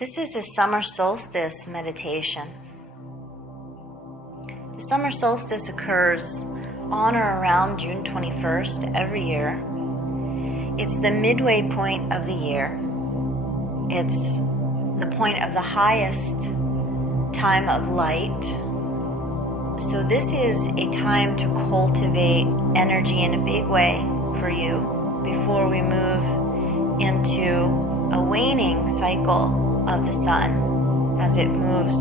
This is a summer solstice meditation. The summer solstice occurs on or around June 21st every year. It's the midway point of the year. It's the point of the highest time of light. So this is a time to cultivate energy in a big way for you before we move into a waning cycle of the sun as it moves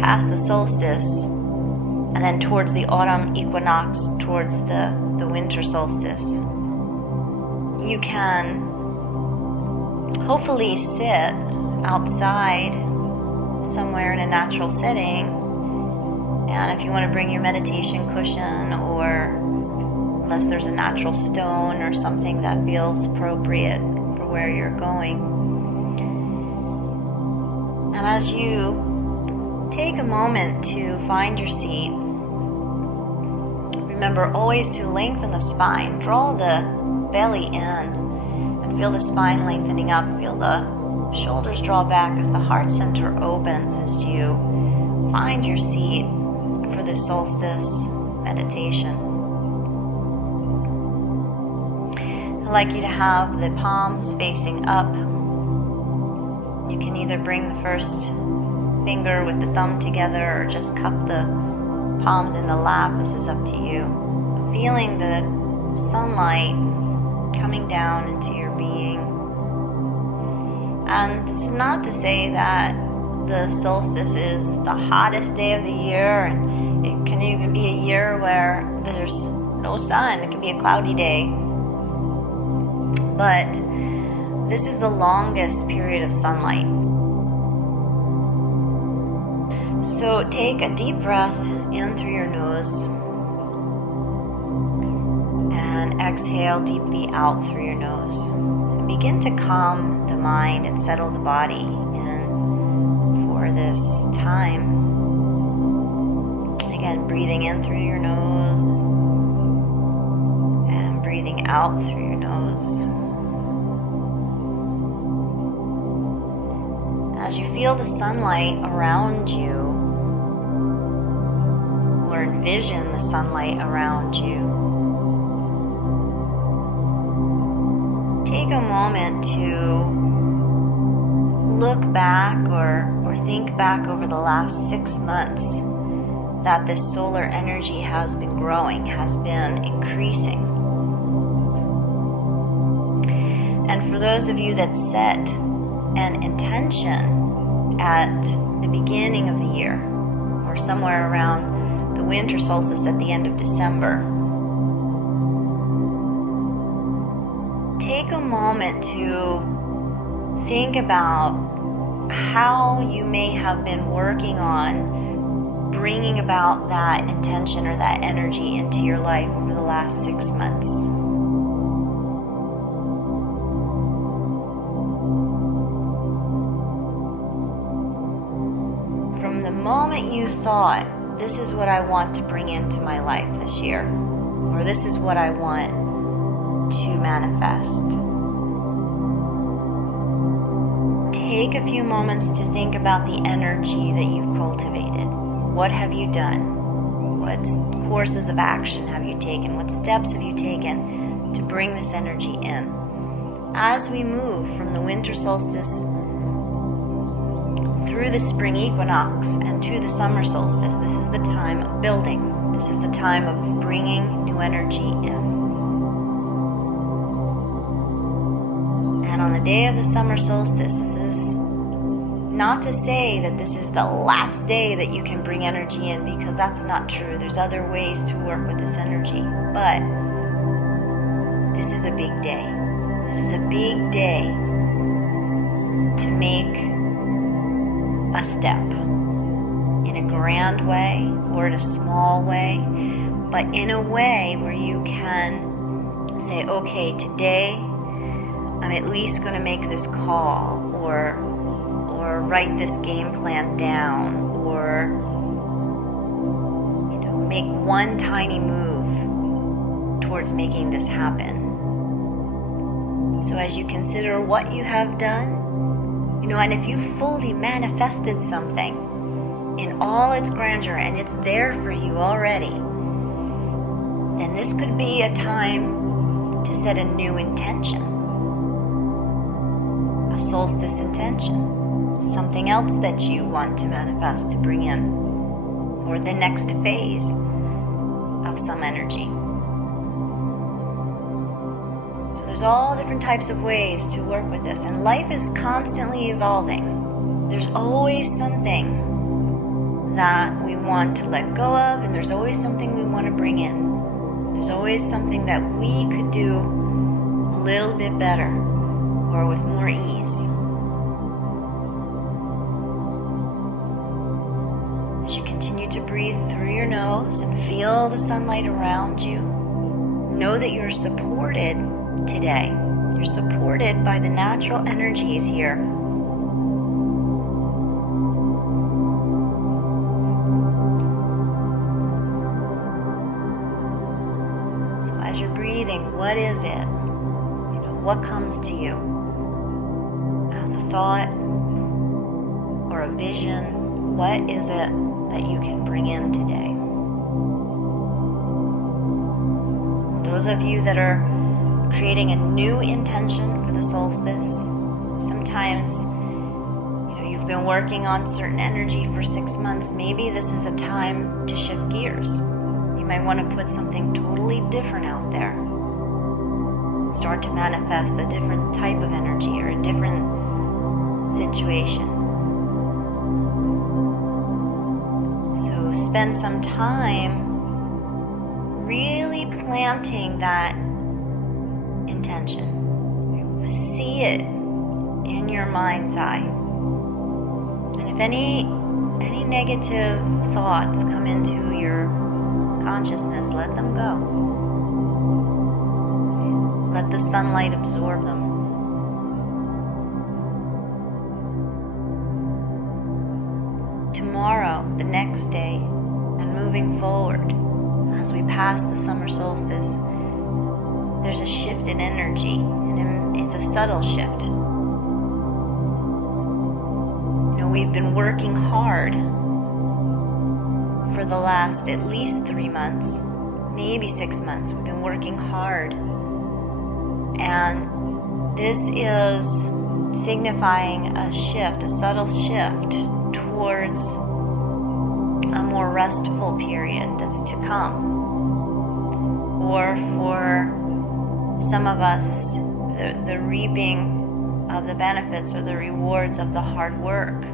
past the solstice and then towards the autumn equinox, towards the winter solstice. You can hopefully sit outside somewhere in a natural setting, and if you want to bring your meditation cushion, or unless there's a natural stone or something that feels appropriate for where you're going. And as you take a moment to find your seat, remember always to lengthen the spine. Draw the belly in and feel the spine lengthening up. Feel the shoulders draw back as the heart center opens as you find your seat for the solstice meditation. I'd like you to have the palms facing up. You can either bring the first finger with the thumb together or just cup the palms in the lap. This is up to you. Feeling the sunlight coming down into your being. And this is not to say that the solstice is the hottest day of the year, and it can even be a year where there's no sun. It can be a cloudy day. But this is the longest period of sunlight. So take a deep breath in through your nose and exhale deeply out through your nose. And begin to calm the mind and settle the body in for this time. Again, breathing in through your nose and breathing out through your nose. As you feel the sunlight around you, or envision the sunlight around you, take a moment to look back or think back over the last 6 months that this solar energy has been growing, has been increasing. And for those of you that set an intention at the beginning of the year, or somewhere around the winter solstice at the end of December, take a moment to think about how you may have been working on bringing about that intention or that energy into your life over the last 6 months. From the moment you thought, this is what I want to bring into my life this year, or this is what I want to manifest, take a few moments to think about the energy that you've cultivated. What have you done? What courses of action have you taken? What steps have you taken to bring this energy in? As we move from the winter solstice through the spring equinox and to the summer solstice, this is the time of building. This is the time of bringing new energy in. And on the day of the summer solstice, this is not to say that this is the last day that you can bring energy in, because that's not true. There's other ways to work with this energy. But this is a big day. This is a big day to make a step in a grand way or in a small way, but in a way where you can say, okay, today I'm at least going to make this call, or write this game plan down, or make one tiny move towards making this happen. So as you consider what you have done And if you fully manifested something in all its grandeur and it's there for you already, then this could be a time to set a new intention, a solstice intention, something else that you want to manifest to bring in, or the next phase of some energy. So there's all different types of ways to work with this, and life is constantly evolving. There's always something that we want to let go of, and there's always something we want to bring in. There's always something that we could do a little bit better or with more ease. As you continue to breathe through your nose and feel the sunlight around you, know that you're supported today. You're supported by the natural energies here. So as you're breathing, what is it? What comes to you as a thought or a vision? What is it that you can bring in today? Those of you that are creating a new intention for the solstice, sometimes you've been working on certain energy for 6 months. Maybe this is a time to shift gears. You might want to put something totally different out there. Start to manifest a different type of energy or a different situation. So spend some time really planting that intention. See it in your mind's eye. And if any negative thoughts come into your consciousness, let them go. Let the sunlight absorb them. Tomorrow, the next day, and moving forward, as we pass the summer solstice, there's a shift in energy, and it's a subtle shift. We've been working hard for the last at least 3 months, maybe 6 months. We've been working hard. And this is signifying a shift, a subtle shift towards a more restful period that's to come. Or for some of us, the reaping of the benefits or the rewards of the hard work.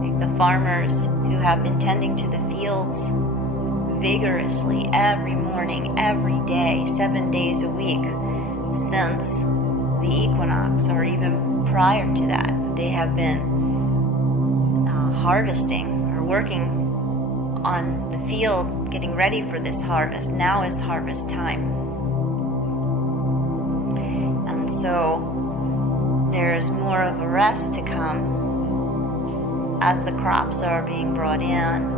Like the farmers who have been tending to the fields vigorously every morning, every day, 7 days a week since the equinox, or even prior to that. They have been harvesting or working on the field, getting ready for this harvest. Now is harvest time. And so there's more of a rest to come as the crops are being brought in,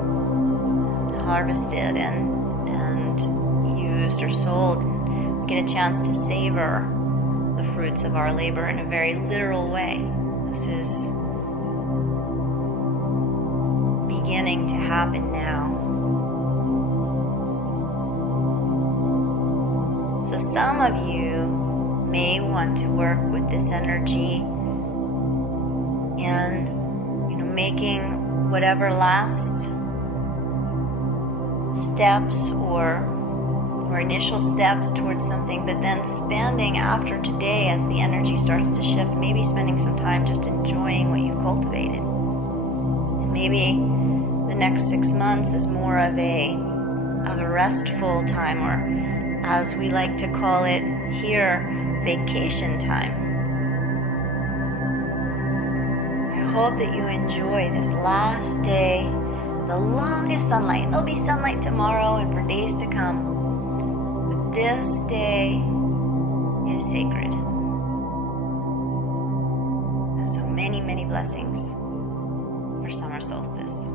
harvested and used or sold. We get a chance to savor the fruits of our labor in a very literal way. This is beginning to happen now. So some of you may want to work with this energy in making whatever last steps or initial steps towards something, but then spending after today, as the energy starts to shift, maybe spending some time just enjoying what you cultivated. And maybe the next 6 months is more of a restful time, or as we like to call it here, vacation time. I hope that you enjoy this last day, the longest sunlight. There'll be sunlight tomorrow and for days to come. But this day is sacred. So many, many blessings for summer solstice.